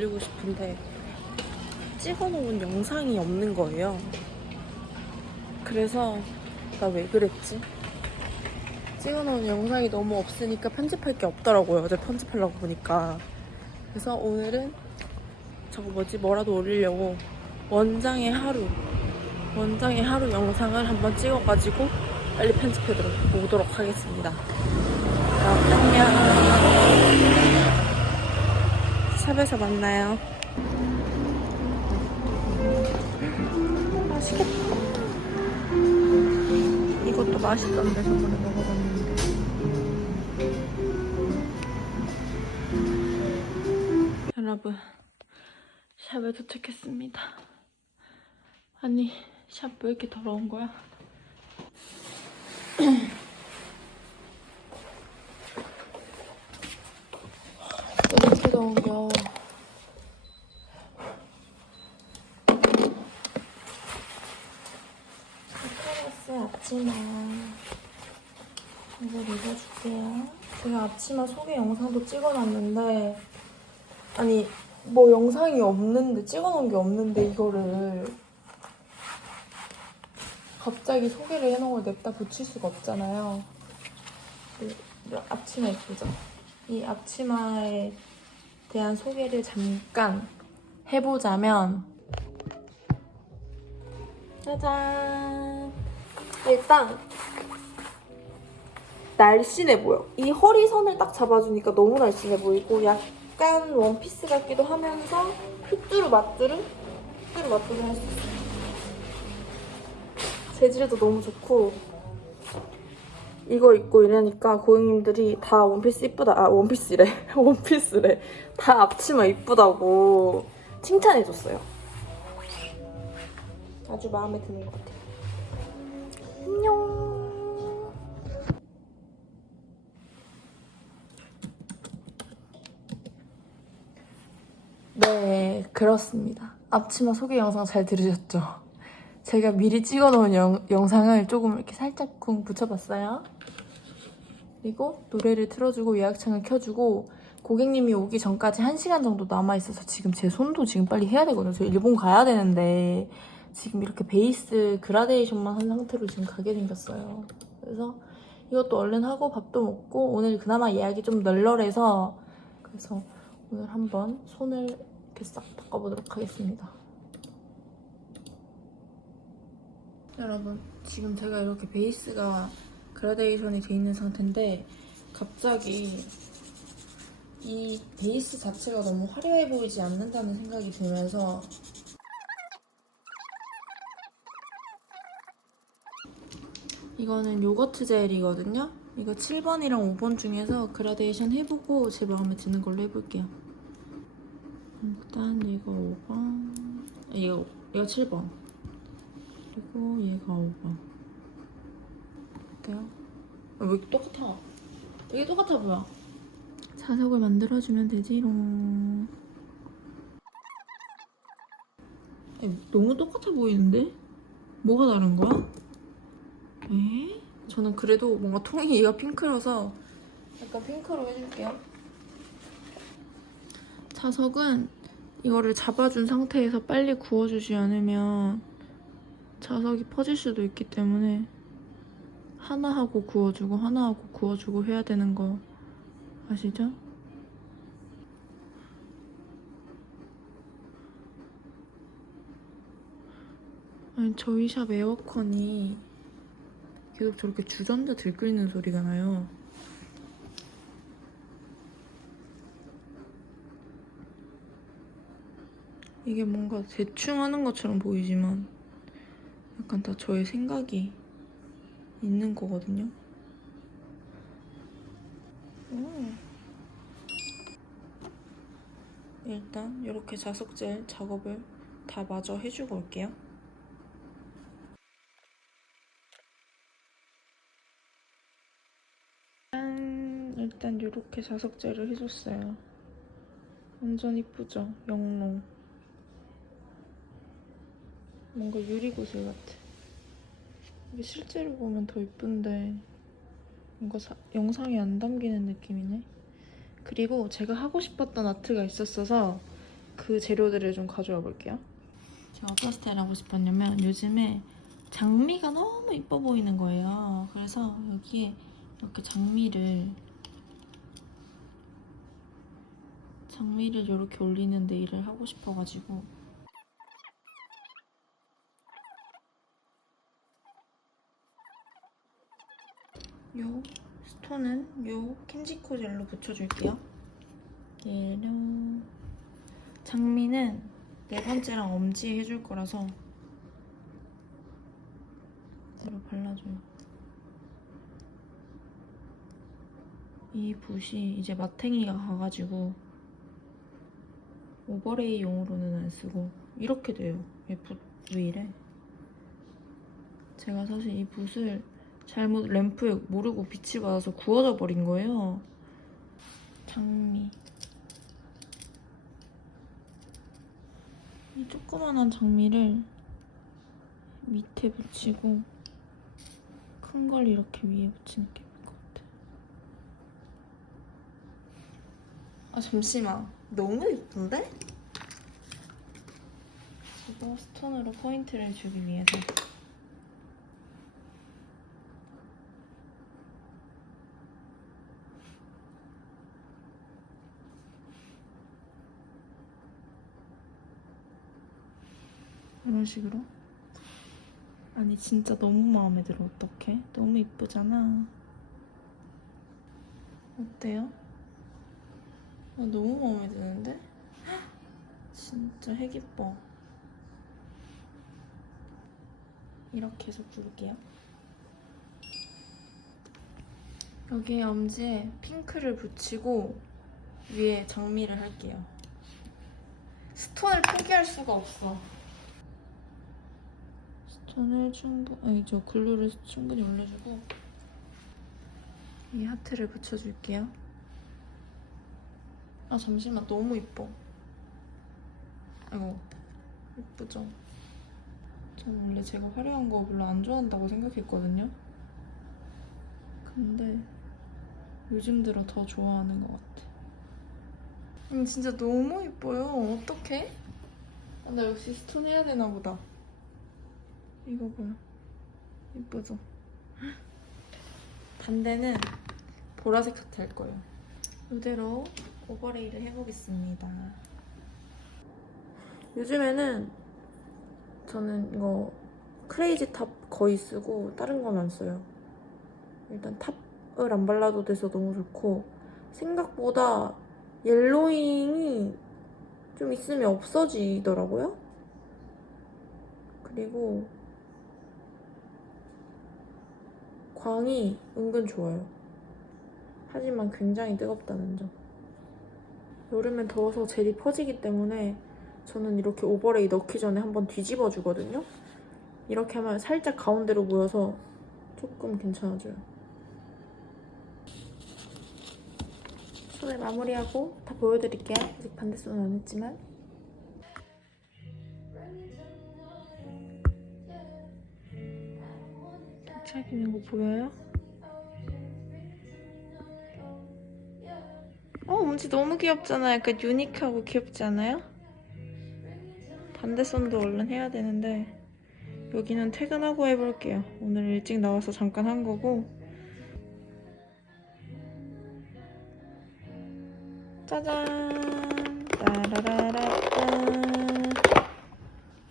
올리고 싶은데 찍어놓은 영상이 없는 거예요. 그래서 나 왜 그랬지? 찍어놓은 영상이 너무 없으니까 편집할 게 없더라고요. 어제 편집하려고 보니까. 그래서 오늘은 저거 뭐지? 뭐라도 올리려고 원장의 하루 원장의 하루 영상을 한번 찍어가지고 빨리 편집해 보도록 하겠습니다. 그럼 안녕. 샵에서 만나요. 맛있겠다. 이것도 맛있던데 저번에 먹어봤는데. 여러분, 샵에 도착했습니다. 아니, 샵 왜 이렇게 더러운 거야? 너무 뜨거운겨. 스트레스 앞치마. 이거 입어줄게요. 제가 앞치마 소개 영상도 찍어놨는데, 아니, 뭐 영상이 없는데, 찍어놓은 게 없는데, 이거를 갑자기 소개를 해놓은 걸 냅다 붙일 수가 없잖아요. 앞치마 예쁘죠? 이 앞치마에 대한 소개를 잠깐 해보자면 짜잔. 일단 날씬해 보여. 이 허리선을 딱 잡아주니까 너무 날씬해 보이고 약간 원피스 같기도 하면서 핏두루 맞두루? 핏두루 맞두루 할 수 있어 재질도 너무 좋고 이거 입고 이러니까 고객님들이 다 원피스 이쁘다 아 원피스래. 원피스래. 다 앞치마 이쁘다고 칭찬해줬어요. 아주 마음에 드는 것 같아요. 안녕. 네 그렇습니다. 앞치마 소개 영상 잘 들으셨죠? 제가 미리 찍어놓은 영, 영상을 조금 이렇게 살짝쿵 붙여봤어요. 그리고 노래를 틀어주고 예약창을 켜주고 고객님이 오기 전까지 1시간 정도 남아있어서 지금 제 손도 지금 빨리 해야 되거든요. 저 일본 가야 되는데 지금 이렇게 베이스 그라데이션만 한 상태로 지금 가게 생겼어요. 그래서 이것도 얼른 하고 밥도 먹고 오늘 그나마 예약이 좀 널널해서 그래서 오늘 한번 손을 이렇게 싹 바꿔보도록 하겠습니다. 여러분 지금 제가 이렇게 베이스가 그라데이션이 돼 있는 상태인데 갑자기 이 베이스 자체가 너무 화려해 보이지 않는다는 생각이 들면서 이거는 요거트 젤이거든요. 이거 7번이랑 5번 중에서 그라데이션 해보고 제 마음에 드는 걸로 해볼게요. 일단 이거 5번 이거, 이거 7번 그리고 얘가 5번. 어때요? 아, 왜 이렇게 똑같아? 이게 똑같아 보여. 자석을 만들어주면 되지롱. 너무 똑같아 보이는데? 뭐가 다른 거야? 에? 저는 그래도 뭔가 통이 얘가 핑크라서 약간 핑크로 해줄게요. 자석은 이거를 잡아준 상태에서 빨리 구워주지 않으면 자석이 퍼질 수도 있기 때문에 하나 하고 구워주고 하나 하고 구워주고 해야 되는 거 아시죠? 아니 저희 샵 에어컨이 계속 저렇게 주전자 들끓는 소리가 나요. 이게 뭔가 대충 하는 것처럼 보이지만 약간 다 저의 생각이 있는 거거든요. 음. 일단 이렇게 자석젤 작업을 다 마저 해주고 올게요. 짠! 일단 이렇게 자석젤을 해줬어요. 완전 이쁘죠? 영롱. 뭔가 유리구슬 같아. 이게 실제로 보면 더 이쁜데 뭔가 사- 영상에 안 담기는 느낌이네. 그리고 제가 하고 싶었던 아트가 있었어서 그 재료들을 좀 가져와 볼게요. 제가 어떤 스타일 하고 싶었냐면 요즘에 장미가 너무 이뻐 보이는 거예요. 그래서 여기에 이렇게 장미를 장미를 이렇게 올리는 네일을 하고 싶어가지고 요 스톤은 요 캔지코 젤로 붙여줄게요. 얘로 장미는 네 번째랑 엄지에 해줄 거라서 이로 발라줘요. 이 붓이 이제 마탱이가 가가지고 오버레이용으로는 안 쓰고 이렇게 돼요. 이붓 위에 제가 사실 이 붓을 잘못 램프에 모르고 빛이 받아서 구워져 버린 거예요. 장미. 이 조그만한 장미를 밑에 붙이고 큰 걸 이렇게 위에 붙이는 게 예쁠 것 같아. 아 잠시만. 너무 예쁜데? 이거 스톤으로 포인트를 주기 위해서 이런 식으로? 아니 진짜 너무 마음에 들어. 어떡해? 너무 이쁘잖아. 어때요? 아, 너무 마음에 드는데? 헉, 진짜 핵 이뻐. 이렇게 해서 부를게요. 여기에 엄지에 핑크를 붙이고 위에 장미를 할게요. 스톤을 포기할 수가 없어 스톤을 충분 아니 저 글루를 충분히 올려주고 이 하트를 붙여줄게요. 아 잠시만 너무 이뻐. 아이고 이쁘죠? 전 원래 제가 화려한 거 별로 안 좋아한다고 생각했거든요. 근데 요즘 들어 더 좋아하는 것 같아. 음 진짜 너무 이뻐요. 어떡해? 아, 나 역시 스톤 해야 되나 보다. 이거 봐요. 이쁘죠? 반대는 보라색 할 거예요. 이대로 오버레이를 해보겠습니다. 요즘에는 저는 이거 크레이지 탑 거의 쓰고 다른 건 안 써요. 일단 탑을 안 발라도 돼서 너무 좋고 생각보다 옐로잉이 좀 있으면 없어지더라고요. 그리고 광이 은근 좋아요. 하지만 굉장히 뜨겁다는 점. 여름엔 더워서 젤이 퍼지기 때문에 저는 이렇게 오버레이 넣기 전에 한번 뒤집어 주거든요. 이렇게 하면 살짝 가운데로 모여서 조금 괜찮아져요. 손을 마무리하고 다 보여드릴게요. 아직 반대손은 안 했지만. 반짝이는 거 보여요? 어, 엄지 너무 귀엽잖아요. 약간 유니크하고 귀엽지 않아요? 반대손도 얼른 해야 되는데 여기는 퇴근하고 해볼게요. 오늘 일찍 나와서 잠깐 한 거고 짜잔 따라라라따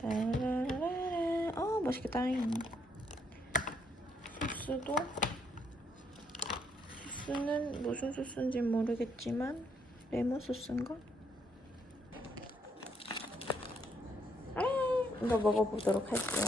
따라라라라 어 맛있겠다 소스도 소스는 무슨 소스인지 모르겠지만 레몬 소스인가? 아, 이거 먹어보도록 할게요.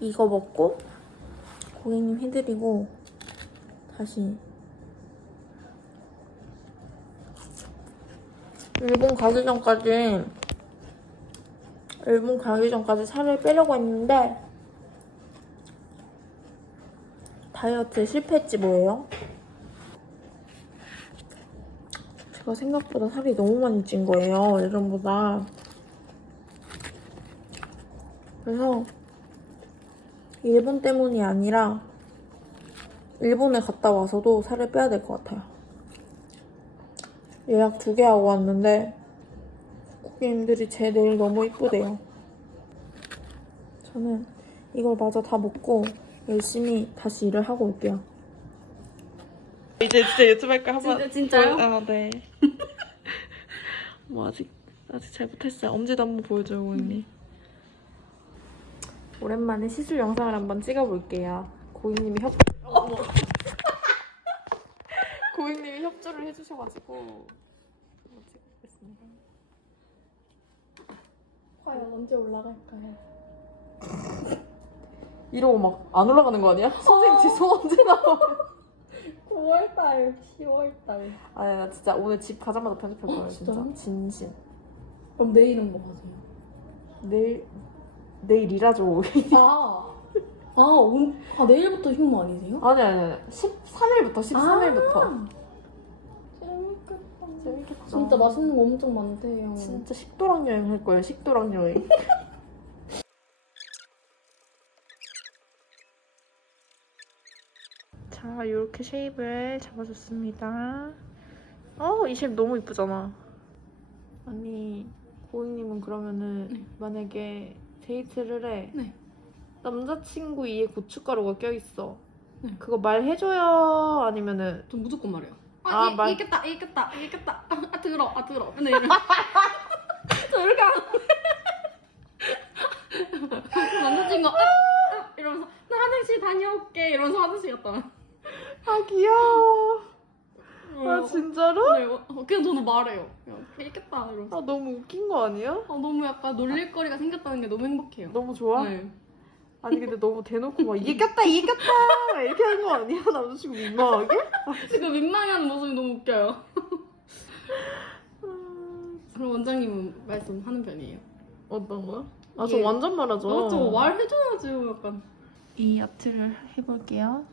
이거 먹고 고객님 해드리고 다시 일본 가기 전까지 일본 가기 전까지 살을 빼려고 했는데 다이어트에 실패했지 뭐예요? 제가 생각보다 살이 너무 많이 찐 거예요 예전보다 그래서 일본 때문이 아니라 일본에 갔다 와서도 살을 빼야 될 것 같아요. 예약 두 개 하고 왔는데 고객님들이 제 내일 너무 이쁘대요. 저는 이걸 마저 다 먹고 열심히 다시 일을 하고 올게요. 이제 진짜 유튜브 할까 한번 진짜- 진짜요? 아 네. 뭐 아직 아직 잘 못했어요. 엄지도 한번 보여줘요, 고객님. 오랜만에 시술 영상을 한번 찍어볼게요. 고객님이 협. 고객님이 협조를 해주셔가지고 한번 찍어보겠습니다. 과연 언제 올라갈까요? 이러고 막 안 올라가는 거 아니야? 선생님 제손 언제 나와요? 9월달, 10월달. 아니 나 진짜 오늘 집 가자마자 편집할 거예요 진짜 진짜요? 진심 그럼 내일은 뭐 하세요? 내일 내일이라죠 아, 아, 온, 아 내일부터 휴무 아니세요? 아니 아니 아니 13일부터 13일부터 재밌겠다. 진짜 맛있는 거 엄청 많대요. 진짜 식도락 여행 할 거예요 식도락 여행 자 이렇게 쉐입을 잡아줬습니다 어 이 쉐입 너무 이쁘잖아 아니 고객님은 그러면은 네. 만약에 데이트를 해 네. 남자친구 이에 고춧가루가 껴있어 네. 그거 말해줘요 아니면은 전 무조건 말해요. 아, 아, 이, 말- 이겼다, 이겼다, 이겼다. 아, 들어, 아, 들어. 근데 이런. 저 이렇게 안. 남자친구, 아, 아, 이러면서, 나 화장실 다녀올게. 이러면서 화장실 갔다. 와. 아 귀여워 아 어, 진짜로? 네, 어, 그냥 저는 말해요. 그냥 이겼다. 이러면서. 아 너무 웃긴 거 아니야? 아, 너무 약간 놀릴 거리가 생겼다는 게 너무 행복해요. 너무 좋아? 네. 아니 근데 너무 대놓고 막 이겼다 이겼다 막 이렇게 하는 거 아니야? 남자친구 민망하게? 지금 민망해하는 모습이 너무 웃겨요. 그럼 원장님은 말씀하는 편이에요? 어떤 거야? 아 저 예. 완전 말하죠 어, 저 말해줘야죠, 약간. 이 아트를 해볼게요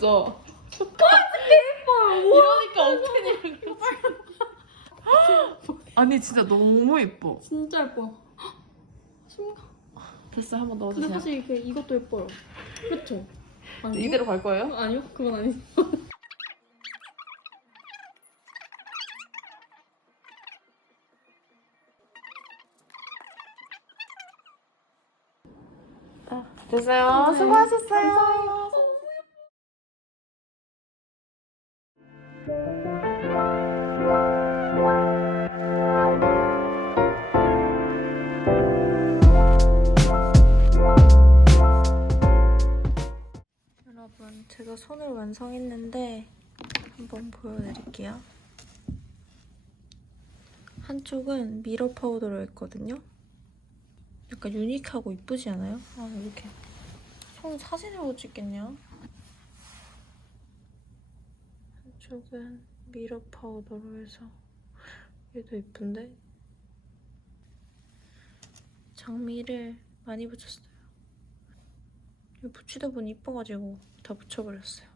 너무 이쁘죠? 이러니까 어떻게 아니 진짜 너무 예뻐 진짜 예뻐. 순간. 됐어요 한번 근데 넣어주세요 사실 그 이것도 예뻐요. 그렇죠? 아니요? 이대로 갈 거예요? 아니요, 그건 아니죠. 됐어요 네. 수고하셨어요 손을 완성했는데 한번 보여드릴게요. 한쪽은 미러 파우더로 했거든요. 약간 유니크하고 이쁘지 않아요? 아 이렇게 손 사진을 못 찍겠네요. 한쪽은 미러 파우더로 해서 얘도 이쁜데 장미를 많이 붙였어요. 붙이다 보니 이뻐가지고 다 붙여버렸어요.